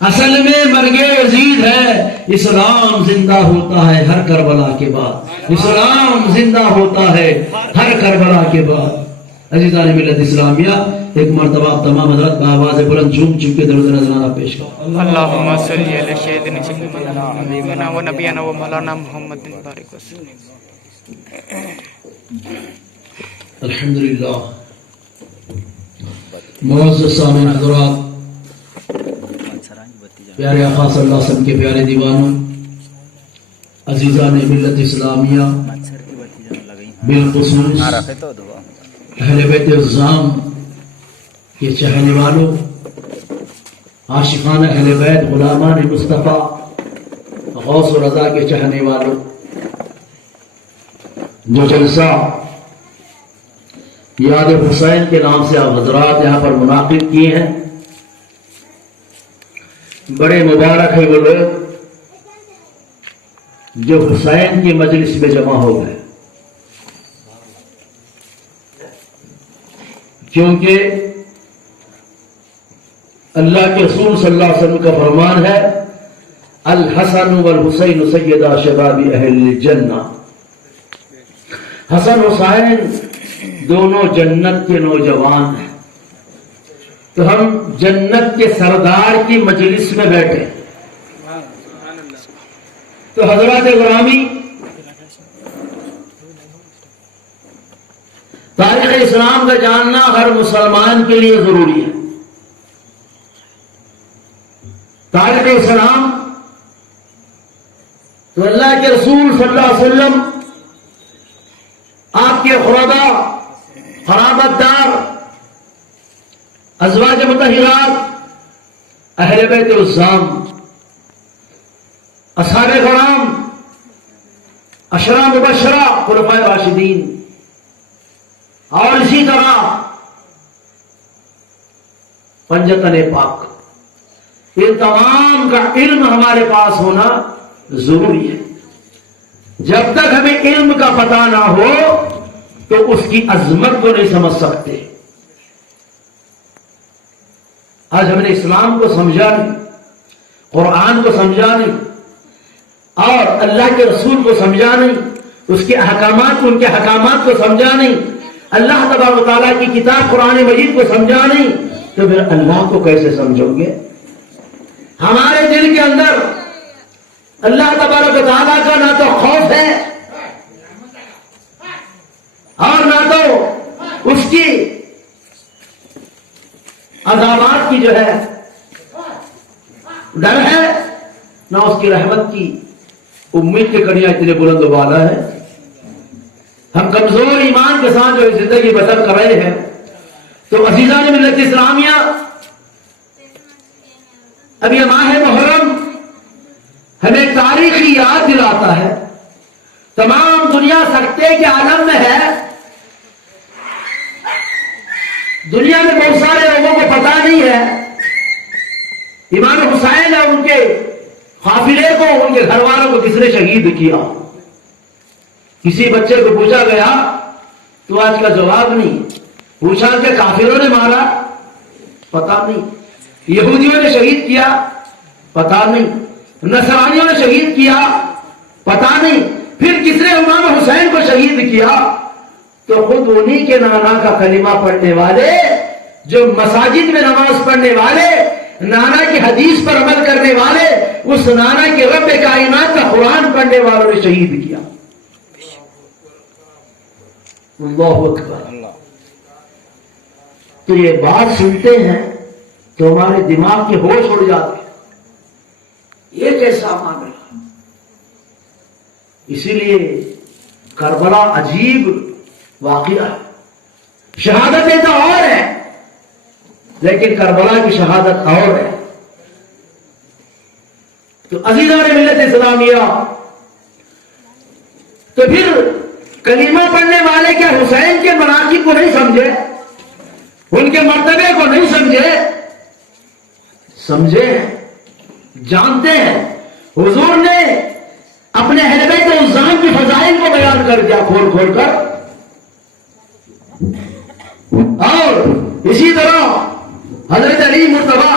اصل میں مرگ یزید ہے، اسلام زندہ ہوتا ہے ہر کربلا کے بعد، اسلام زندہ ہوتا ہے ہر کربلا کے بعد۔ عزیزان ملت اسلامیہ، ایک مرتبہ آپ تمام حضرات کا آواز بلند جھوم کے درود نذرانہ پیش کرو۔ اللہم صلی علی سیدنا سیدنا و نبینا و مولانا محمد بارک وسلم۔ الحمدللہ۔ معزز سامعین حضرات، پیارے آقا صلی اللہ علیہ وسلم کے پیارے دیوانوں، عزیزان ملت اسلامیہ، بالخصوص اہل بیت الزام کے چاہنے والوں، عاشقان اہل بیت، غلامان مصطفیٰ، غوث و رضا کے چاہنے والوں، جو جلسہ یاد حسین کے نام سے آپ حضرات یہاں پر منعقد کیے ہیں، بڑے مبارک ہے وہ لوگ جو حسین کی مجلس میں جمع ہو گئے، کیونکہ اللہ کے رسول صلی اللہ علیہ وسلم کا فرمان ہے، الحسن والحسین سیدا شباب اہل الجنہ، حسن حسین دونوں جنت کے نوجوان ہیں۔ تو ہم جنت کے سردار کی مجلس میں بیٹھے، تو حضرات گرامی، تاریخ اسلام کا جاننا ہر مسلمان کے لیے ضروری ہے۔ تاریخ اسلام تو اللہ کے رسول صلی اللہ علیہ وسلم، آپ کے قربا، قرابت دار، ازواج مطہرات، اہل بیت الزام، اصحاب کرام، عشرہ مبشرہ، خلفائے راشدین، اور اسی طرح پنجتن پاک، ان تمام کا علم ہمارے پاس ہونا ضروری ہے۔ جب تک ہمیں علم کا پتہ نہ ہو تو اس کی عظمت کو نہیں سمجھ سکتے۔ آج ہم نے اسلام کو سمجھا نہیں، قرآن کو سمجھا نہیں، اور اللہ کے رسول کو سمجھا نہیں، اس کے احکامات، ان کے حکامات کو سمجھا نہیں، اللہ تبارک و تعالیٰ کی کتاب قرآن مجید کو سمجھا نہیں، تو پھر اللہ کو کیسے سمجھو گے؟ ہمارے دل کے اندر اللہ تبارک و تعالیٰ کا نہ تو خوف ہے اور نہ تو اس کی عذابات کی جو ہے ڈر ہے، نہ اس کی رحمت کی امید کے کڑیاں اتنے بلند و بالا ہے۔ ہم کمزور ایمان کے ساتھ جو زندگی بسر کر رہے ہیں، تو عزیزان ملت اسلامیہ، اب یہ ماہ محرم ہمیں تاریخی یاد دلاتا ہے۔ تمام دنیا سکتے کے عالم میں ہے، دنیا میں بہت سارے لوگوں کو پتہ نہیں ہے امام حسین اور ان کے قافلے کو، ان کے گھر والوں کو کس نے شہید کیا۔ کسی بچے کو پوچھا گیا تو آج کا جواب نہیں، پوچھا کہ کافروں نے مارا، پتہ نہیں، یہودیوں نے شہید کیا، پتہ نہیں، نصرانیوں نے شہید کیا، پتہ نہیں، پھر کس نے امام حسین کو شہید کیا؟ تو خود انہی کے نانا کا کلمہ پڑھنے والے، جو مساجد میں نماز پڑھنے والے، نانا کی حدیث پر عمل کرنے والے، اس نانا کے رب کائنات کا قرآن پڑھنے والوں نے شہید کیا۔ اللہ اکبر۔ تو یہ بات سنتے ہیں تو ہمارے دماغ کے ہوش اڑ جاتے ہیں، یہ کیسا معاملہ؟ اسی لیے کربلا عجیب واقعہ ہے۔ شہادتیں تو اور ہے، لیکن کربلا کی شہادت اور ہے۔ تو عزیزان ملت اسلامیہ، تو پھر کلمہ پڑھنے والے کیا حسین کے مناقب کو نہیں سمجھے؟ ان کے مرتبے کو نہیں سمجھے؟ سمجھے ہیں، جانتے ہیں۔ حضور نے اپنے اہل بیت الزام کی فضائل کو بیان کر دیا کھول کھول کر، اور اسی طرح حضرت علی مرتضیٰ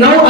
9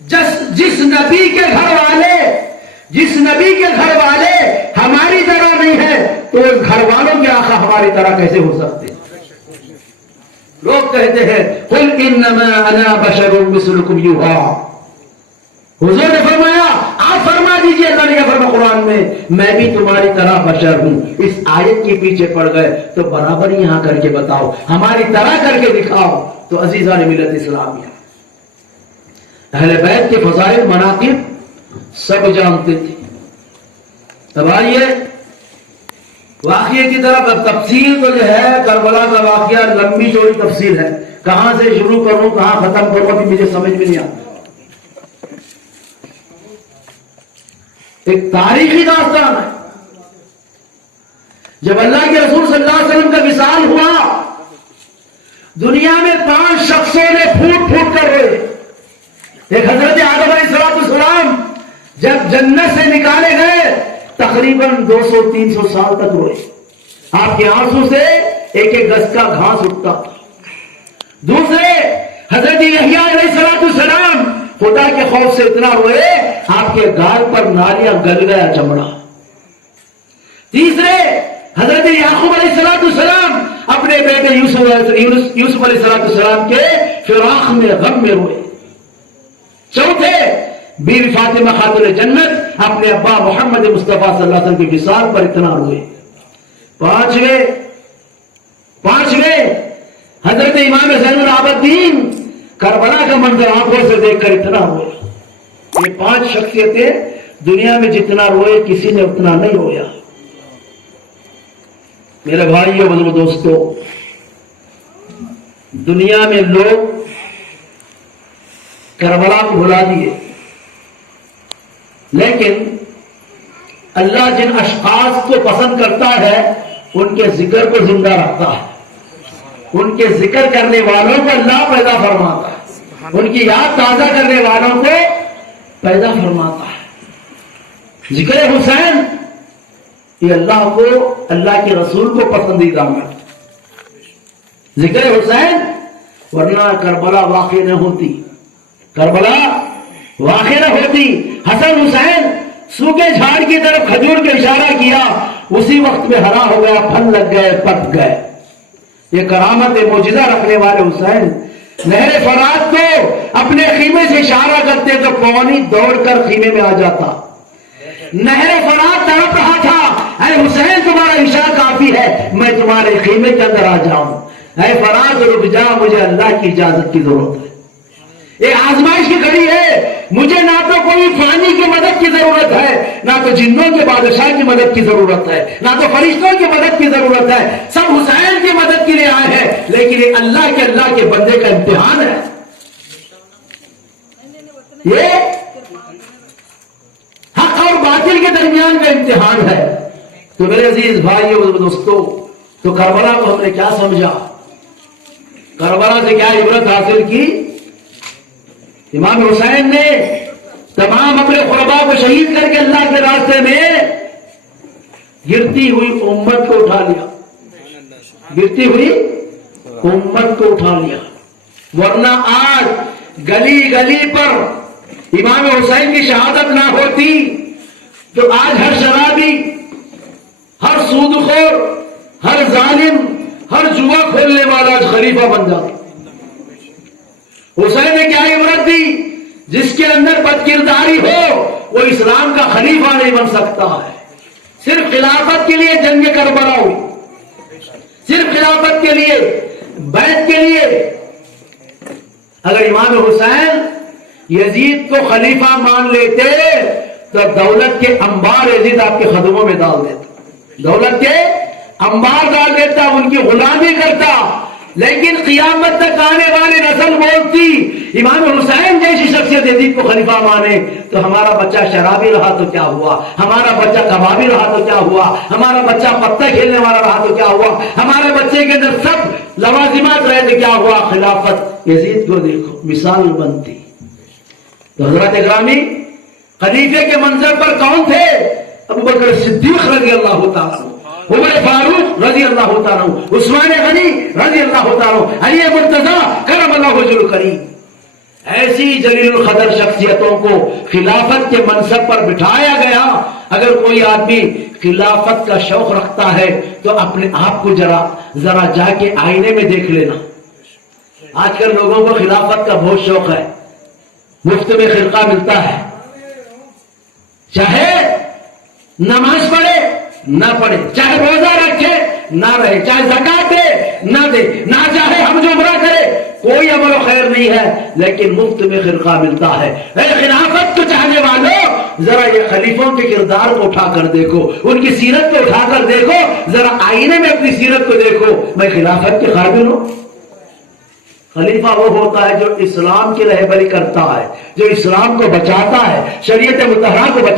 جس نبی کے گھر والے ہماری طرح نہیں ہے تو اس گھر والوں کے آقا ہماری طرح کیسے ہو سکتے؟ لوگ کہتے ہیں قل انما انا بشر مثلکم یوحی، حضور نے فرمایا آپ فرما دیجئے، اللہ نے کیا فرمایا قرآن میں بھی تمہاری طرح بشر ہوں۔ اس آیت کے پیچھے پڑ گئے تو برابر یہاں کر کے بتاؤ، ہماری طرح کر کے دکھاؤ۔ تو عزیزان ملت اسلامیہ، اہل بیت کے فضائل مناقب سب جانتے تھے۔ اب آئیے واقعے کی طرف۔ اب تفصیل تو جو ہے کربلا کا واقعہ لمبی چوڑی تفصیل ہے، کہاں سے شروع کروں کہاں ختم کروں ابھی مجھے سمجھ میں نہیں آتا۔ ایک تاریخی داستان ہے، جب اللہ کے رسول صلی اللہ علیہ وسلم کا وصال ہوا، دنیا میں 5 شخصوں نے پھوٹ پھوٹ کر روئے۔ ایک حضرت آدم علیہ السلام جب جنت سے نکالے گئے تقریباً 200-300 سال تک روئے، آپ کے آنسو سے ایک ایک گز کا گھاس اٹھتا۔ دوسرے حضرت یحییٰ علیہ السلام خدا کے خوف سے اتنا روئے آپ کے گال پر نالیاں گل گیا چمڑا۔ تیسرے حضرت یعقوب علیہ السلام اپنے بیٹے یوسف علیہ السلام کے فراق میں غم میں روئے۔ چوتھے بیوی فاطمہ خاتون جنت اپنے ابا محمد مصطفیٰ صلی اللہ علیہ وسلم کے وصال پر اتنا روئے۔ پانچویں حضرت امام زین العابدین کربلا کا منظر آنکھوں سے دیکھ کر اتنا روئے۔ یہ 5 شخصیتیں دنیا میں جتنا روئے کسی نے اتنا نہیں رویا۔ میرے بھائیوں بزرگوں دوستوں، دنیا میں لوگ کربلا کو بھلا دیے، لیکن اللہ جن اشخاص کو پسند کرتا ہے ان کے ذکر کو زندہ رکھتا ہے، ان کے ذکر کرنے والوں کو اللہ پیدا فرماتا ہے، ان کی یاد تازہ کرنے والوں کو پیدا فرماتا ہے۔ ذکر حسین یہ اللہ کو، اللہ کے رسول کو پسندیدہ ہے۔ ذکر حسین، ورنہ کربلا واقع نہ ہوتی، کربلا واقع نہ ہوتی۔ حسن حسین سوکھے جھاڑ کی طرف کھجور کا اشارہ کیا، اسی وقت میں ہرا ہو گیا، پھل لگ گئے، پک گئے۔ یہ کرامت معجزہ رکھنے والے حسین نہر فرات کو اپنے خیمے سے اشارہ کرتے تو پانی دوڑ کر خیمے میں آ جاتا۔ نہر فرات تڑپ رہا تھا، اے حسین تمہارا اشارہ کافی ہے، میں تمہارے خیمے کے اندر آ جاؤں۔ اے فرات رک جا، مجھے اللہ کی اجازت کی ضرورت ہے۔ یہ آزمائش کی گھڑی ہے، مجھے نہ تو کوئی فانی کی مدد کی ضرورت ہے، نہ تو جنوں کے بادشاہ کی مدد کی ضرورت ہے، نہ تو فرشتوں کی مدد کی ضرورت ہے، سب حسین کی مدد کے لیے آئے ہیں، لیکن یہ اللہ کے بندے کا امتحان ہے۔ یہ حق اور باطل کے درمیان کا امتحان ہے۔ تو میرے عزیز بھائیوں اور دوستوں، تو کربلا کو ہم نے کیا سمجھا، کربلا سے کیا عبرت حاصل کی؟ امام حسین نے تمام اپنے قربا کو شہید کر کے اللہ کے راستے میں گرتی ہوئی امت کو اٹھا لیا، گرتی ہوئی امت کو اٹھا لیا۔ ورنہ آج گلی گلی پر امام حسین کی شہادت نہ ہوتی تو آج ہر شرابی، ہر سودخور، ہر ظالم، ہر جوا کھولنے والا آج خلیفہ بن جاتا۔ حسین نے کیا عبرت دی؟ جس کے اندر بد کرداری ہو وہ اسلام کا خلیفہ نہیں بن سکتا ہے۔ صرف خلافت کے لیے جنگ کربلا ہوئی، صرف خلافت کے لیے، بیعت کے لیے۔ اگر امام حسین یزید کو خلیفہ مان لیتے تو دولت کے انبار یزید آپ کے قدموں میں ڈال دیتا، دولت کے انبار ڈال دیتا، ان کی غلامی کرتا۔ لیکن قیامت تک آنے والی نسل بولتی امام حسین جیسی شخصیت یزید کو خلیفہ مانے تو ہمارا بچہ شرابی رہا تو کیا ہوا، ہمارا بچہ کبابی رہا تو کیا ہوا، ہمارا بچہ پتہ کھیلنے والا رہا تو کیا ہوا، ہمارے بچے کے اندر سب لوازمات رہے تو کیا ہوا۔ خلافت یزید کو دیکھو، مثال بنتی۔ تو حضرات گرامی، خلیفے کے منظر پر کون تھے؟ ابوبکر صدیق رضی اللہ تعالیٰ، عمر فاروق رضی اللہ تعالیٰ، عثمان غنی رضی اللہ تعالیٰ، علی مرتضی کرم اللہ وجہہ الکریم۔ ایسی جلیل القدر شخصیتوں کو خلافت کے منصب پر بٹھایا گیا. اگر کوئی آدمی خلافت کا شوق رکھتا ہے تو اپنے آپ کو ذرا جا کے آئینے میں دیکھ لینا. آج کل لوگوں کو خلافت کا بہت شوق ہے. مفت میں خرقہ ملتا ہے، چاہے نماز پڑھے نہ پڑھے، چاہے روزہ رکھے نہ رہے، چاہے زکات دے نہ دے، نہ چاہے حج عمرہ کرے، کوئی عمل و خیر نہیں ہے، لیکن مفت میں خرقہ ملتا ہے. اے خلافت کو چاہنے والوں، ذرا یہ خلیفوں کے کردار کو اٹھا کر دیکھو، ان کی سیرت کو اٹھا کر دیکھو، ذرا آئینے میں اپنی سیرت کو دیکھو. میں خلافت کے قابل ہوں؟ خلیفہ وہ ہوتا ہے جو اسلام کی رہبری کرتا ہے، جو اسلام کو بچاتا ہے، شریعت مطہرہ کو بچاتا ہے.